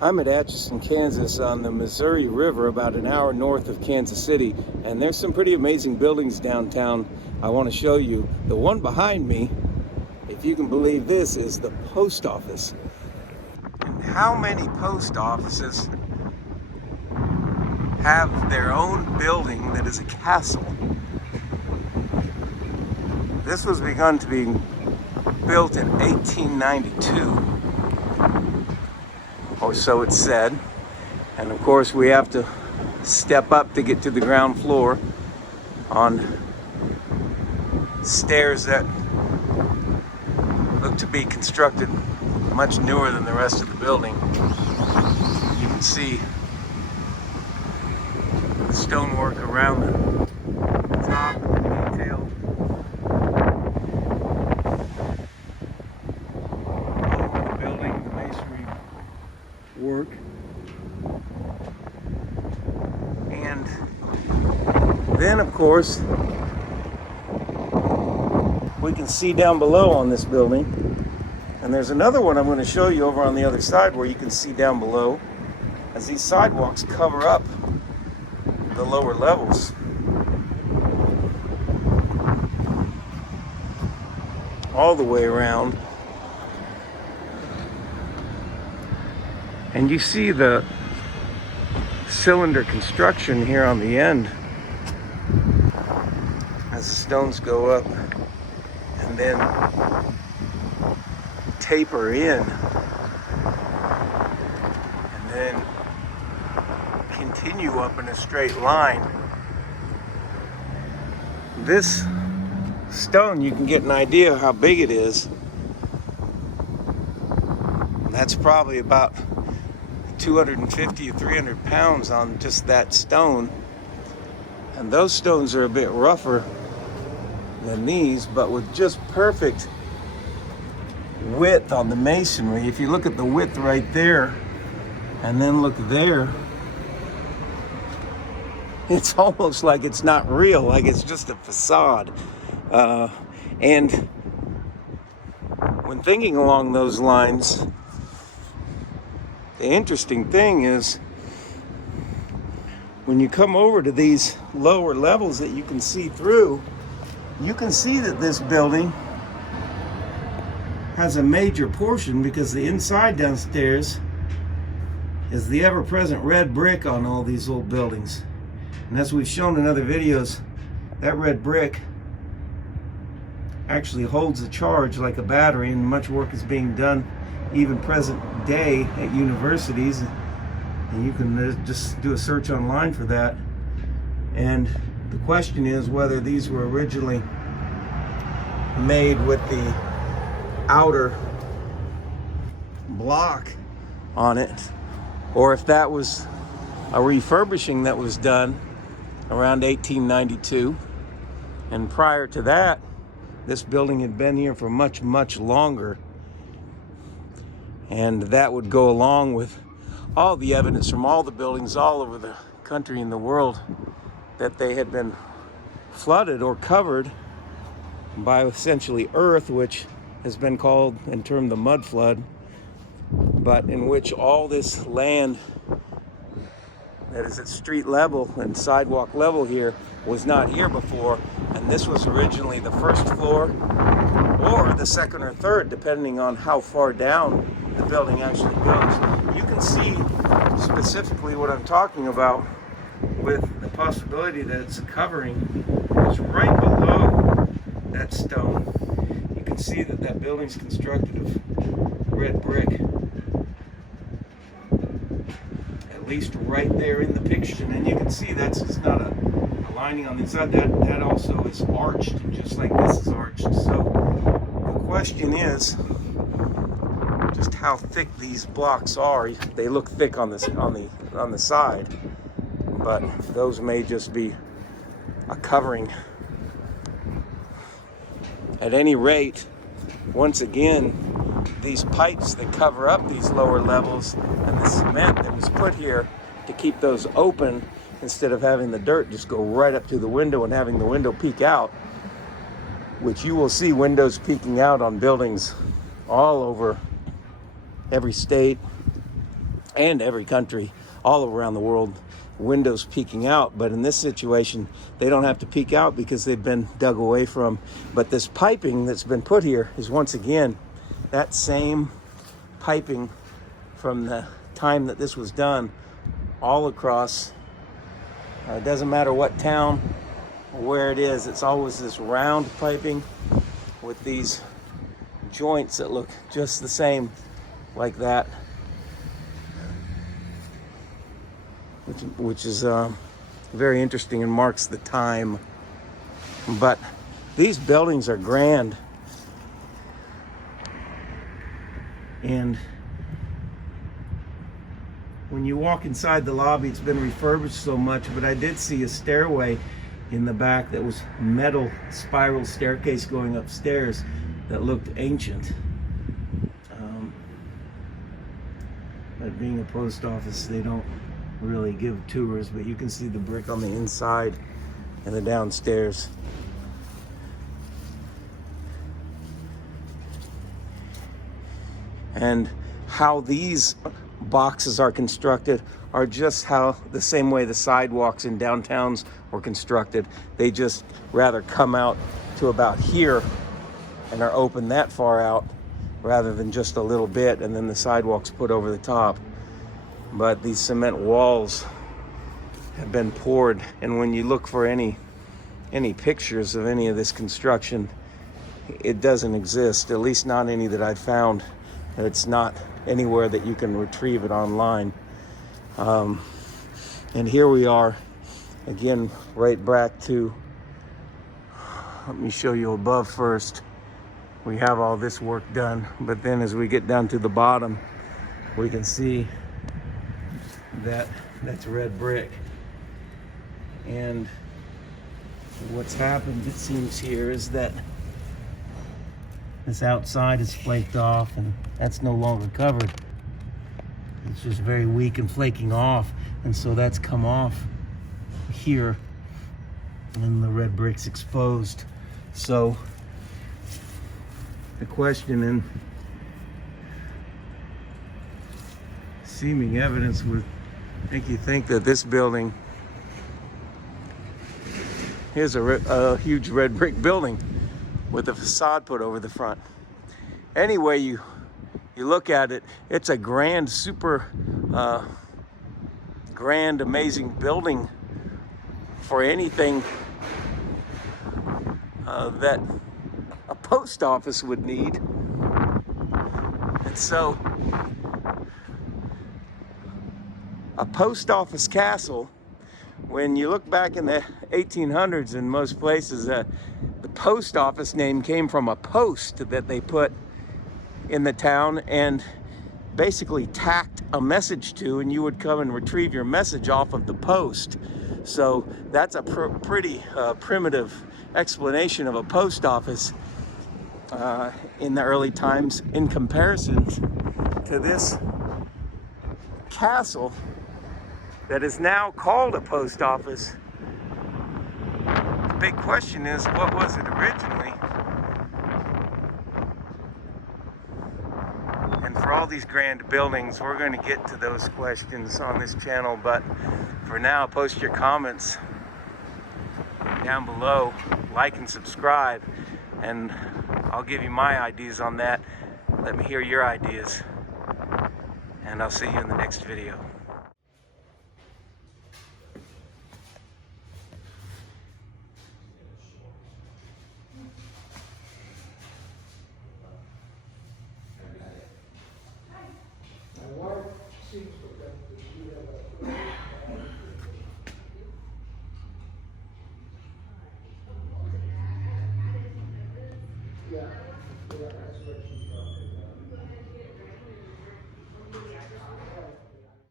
I'm at Atchison, Kansas on the Missouri River, about an hour north of Kansas City, and there's some pretty amazing buildings downtown I want to show you. The one behind me, if you can believe this, is the post office. And how many post offices have their own building that is a castle? This was begun to be built in 1892. Or so it's said. And of course we have to step up to get to the ground floor on stairs that look to be constructed much newer than the rest of the building. You can see the stonework around the top, the detail. Work. And then of course we can see down below on this building, and there's another one I'm going to show you over on the other side where you can see down below as these sidewalks cover up the lower levels. All the way around. And you see the cylinder construction here on the end as the stones go up and then taper in and then continue up in a straight line. This stone, you can get an idea of how big it is. That's probably about 250 or 300 pounds on just that stone. And those stones are a bit rougher than these, but with just perfect width on the masonry. If you look at the width right there and then look there, it's almost like it's not real, like it's just a facade. And when thinking along those lines, the interesting thing is when you come over to these lower levels that you can see through, you can see that this building has a major portion because the inside downstairs is the ever-present red brick on all these old buildings. And as we've shown in other videos, that red brick actually holds a charge like a battery, and much work is being done even present day at universities, and you can just do a search online for that. And the question is whether these were originally made with the outer block on it, or if that was a refurbishing that was done around 1892. And prior to that, this building had been here for much, much longer. And that would go along with all the evidence from all the buildings all over the country and the world that they had been flooded or covered by essentially earth, which has been called and termed the Mudflood, but in which all this land that is at street level and sidewalk level here was not here before. And this was originally the first floor or the second or third, depending on how far down the building actually goes. You can see specifically what I'm talking about with the possibility that it's covering is right below that stone. You can see that that building's constructed of red brick, at least right there in the picture. And you can see that's just not a lining on the inside. That also is arched, just like this is arched. So the question is just how thick these blocks are. They look thick on the side, but those may just be a covering. At any rate, once again, these pipes that cover up these lower levels and the cement that was put here to keep those open instead of having the dirt just go right up to the window and having the window peek out, which you will see windows peeking out on buildings all over every state, and every country all around the world, windows peeking out. But in this situation, they don't have to peek out because they've been dug away from. But this piping that's been put here is once again that same piping from the time that this was done, all across. It doesn't matter what town or where it is, it's always this round piping with these joints that look just the same like that, which is very interesting and marks the time. But these buildings are grand, and when you walk inside the lobby, it's been refurbished so much, but I did see a stairway in the back that was metal spiral staircase going upstairs that looked ancient. But being a post office, they don't really give tours, but you can see the brick on the inside and the downstairs. And how these boxes are constructed are just how the same way the sidewalks in downtowns were constructed. They just rather come out to about here and are open that far out rather than just a little bit and then the sidewalks put over the top. But these cement walls have been poured, and when you look for any pictures of any of this construction, it doesn't exist, at least not any that I've found. It's not anywhere that you can retrieve it online. And here we are again, right back to, let me show you above first. We have all this work done, but then as we get down to the bottom, we can see that that's red brick. And what's happened, it seems here, is that this outside is flaked off, and that's no longer covered. It's just very weak and flaking off, and so that's come off here, and the red brick's exposed. So the question and seeming evidence would make you think that this building is a huge red brick building with a facade put over the front. Anyway, you look at it, it's a grand, super grand, amazing building for anything that a post office would need. And so a post office castle, when you look back in the 1800s in most places, the post office name came from a post that they put in the town and basically tacked a message to, and you would come and retrieve your message off of the post. So that's a pretty primitive explanation of a post office in the early times in comparison to this castle that is now called a post office. The big question is, what was it originally? And for all these grand buildings, we're going to get to those questions on this channel, but for now, post your comments down below, like and subscribe, and I'll give you my ideas on that. Let me hear your ideas, and I'll see you in the next video. Yeah, that's what she's talking about.